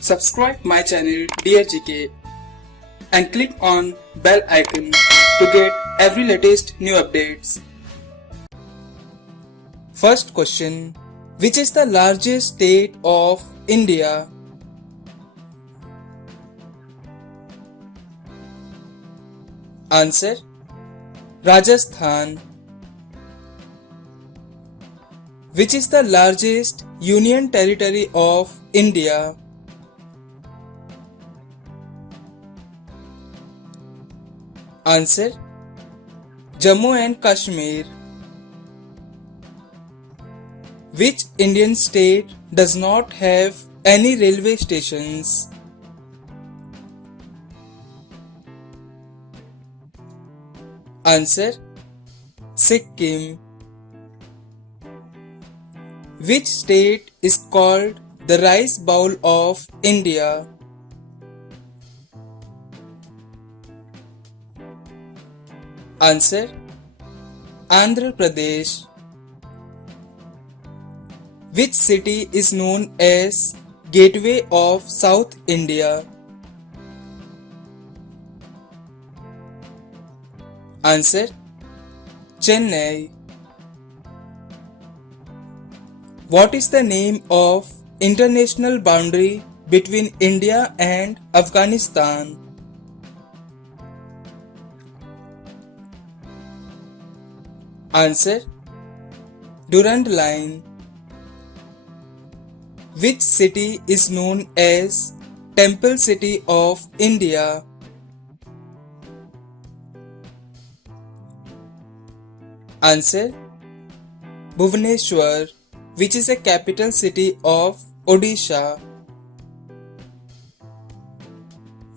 Subscribe my channel Dear GK and click on bell icon to get every latest new updates. First question. Which is the largest state of India? Answer. Rajasthan. Which is the largest union territory of India? Answer. Jammu and Kashmir. Which Indian state does not have any railway stations? Answer. Sikkim. Which state is called the rice bowl of India? Answer. Andhra Pradesh. Which city is known as Gateway of South India? Answer. Chennai. What is the name of international boundary between India and Afghanistan? Answer. Durand Line. Which city is known as Temple City of India? Answer. Bhubaneswar, which is a capital city of Odisha.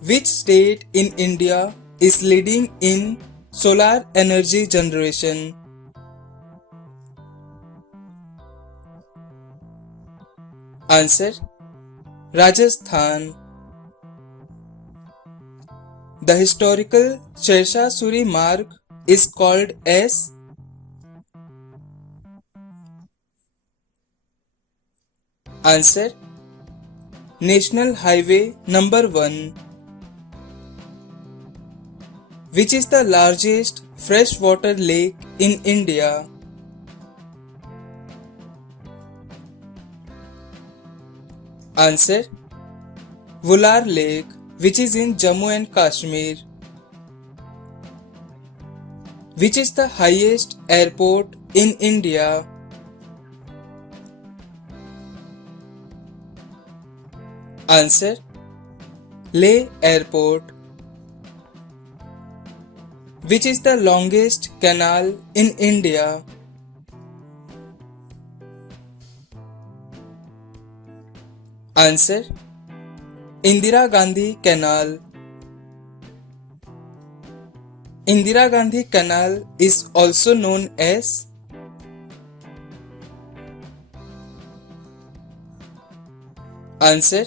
Which state in India is leading in solar energy generation? Answer. Rajasthan. The historical Shershah Suri Marg is called as? Answer. National Highway number 1. Which is the largest freshwater lake in India? Answer. Vular Lake, which is in Jammu and Kashmir. Which is the highest airport in India? Answer. Leh Airport. Which is the longest canal in India? Answer. Indira Gandhi Canal. Indira Gandhi Canal is also known as? Answer.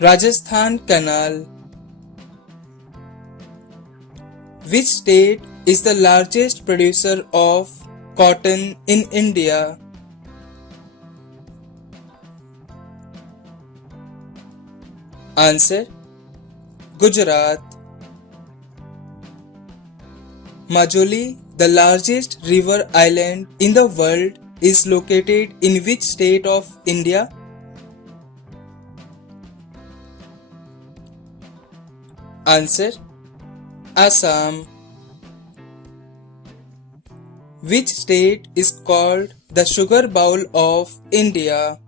Rajasthan Canal. Which state is the largest producer of cotton in India? Answer. Gujarat. Majuli, the largest river island in the world, is located in which state of India? Answer. Assam. Which state is called the sugar bowl of India?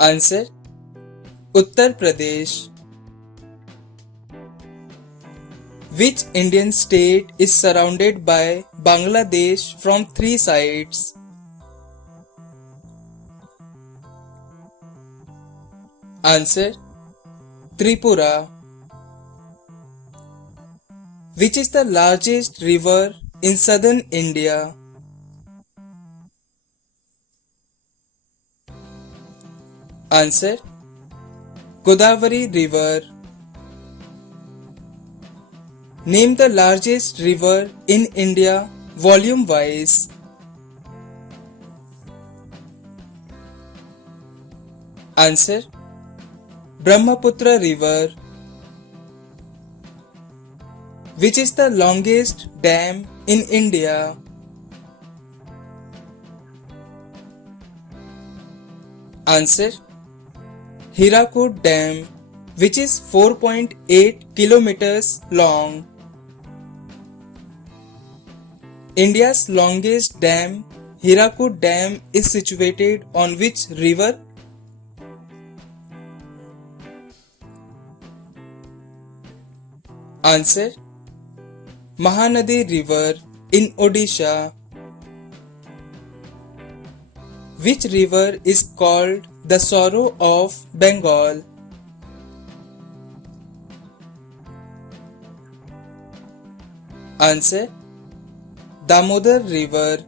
Answer. Uttar Pradesh. Which Indian state is surrounded by Bangladesh from 3 sides? Answer. Tripura. Which is the largest river in southern India? Answer. Godavari River. Name the largest river in India volume wise. Answer: Brahmaputra River. Which is the longest dam in India? Answer: Hirakud Dam, which is 4.8 kilometers long. India's longest dam, Hirakud Dam, is situated on which river? Answer: Mahanadi River in Odisha. Which river is called the Sorrow of Bengal? Answer: Damodar River.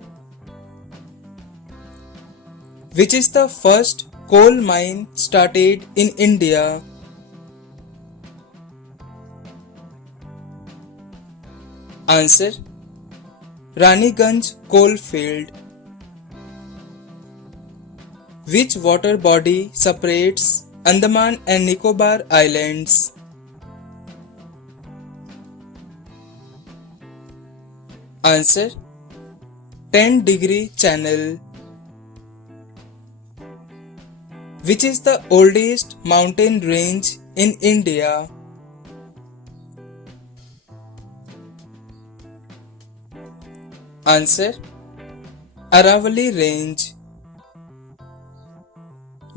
Which is the first coal mine started in India? Answer: Raniganj coalfield. Which water body separates Andaman and Nicobar Islands? Answer: 10-degree channel. Which is the oldest mountain range in India? Answer: Aravalli Range.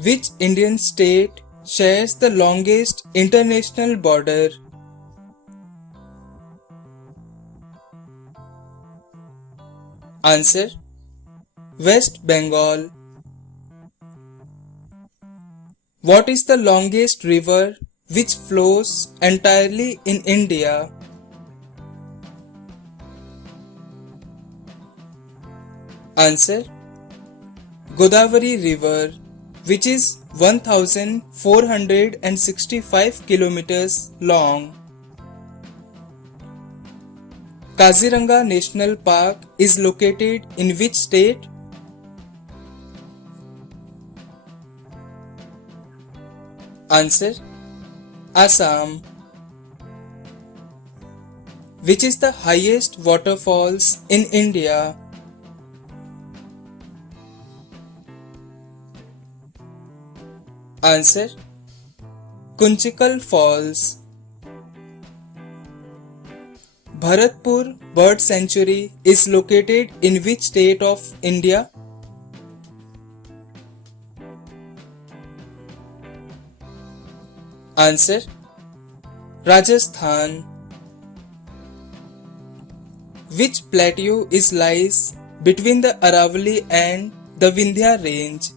Which Indian state shares the longest international border? Answer: West Bengal. What is the longest river which flows entirely in India? Answer: Godavari River, which is 1465 kilometers long. Kaziranga National Park is located in which state? Answer: Assam. Which is the highest waterfalls in India? Answer: Kunchikal Falls. Bharatpur Bird Sanctuary is located in which state of India? Answer: Rajasthan. Which plateau lies between the Aravalli and the Vindhya range?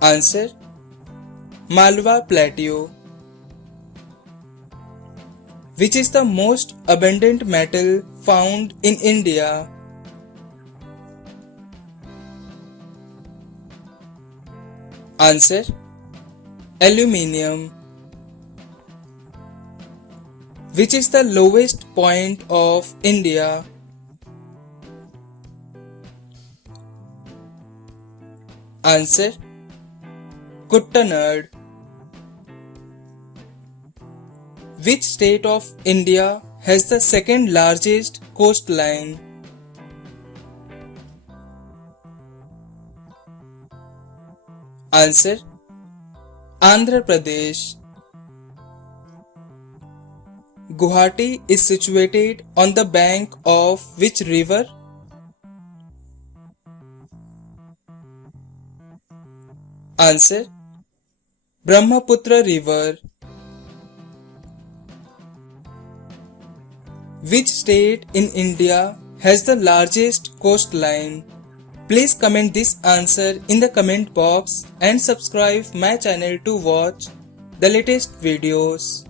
Answer: Malwa Plateau. Which is the most abundant metal found in India? Answer: Aluminium. Which is the lowest point of India? Answer: Kuttanad. Which state of India has the second largest coastline? Answer: Andhra Pradesh. Guwahati is situated on the bank of which river? Answer: Brahmaputra River. Which state in India has the largest coastline? Please comment this answer in the comment box and subscribe my channel to watch the latest videos.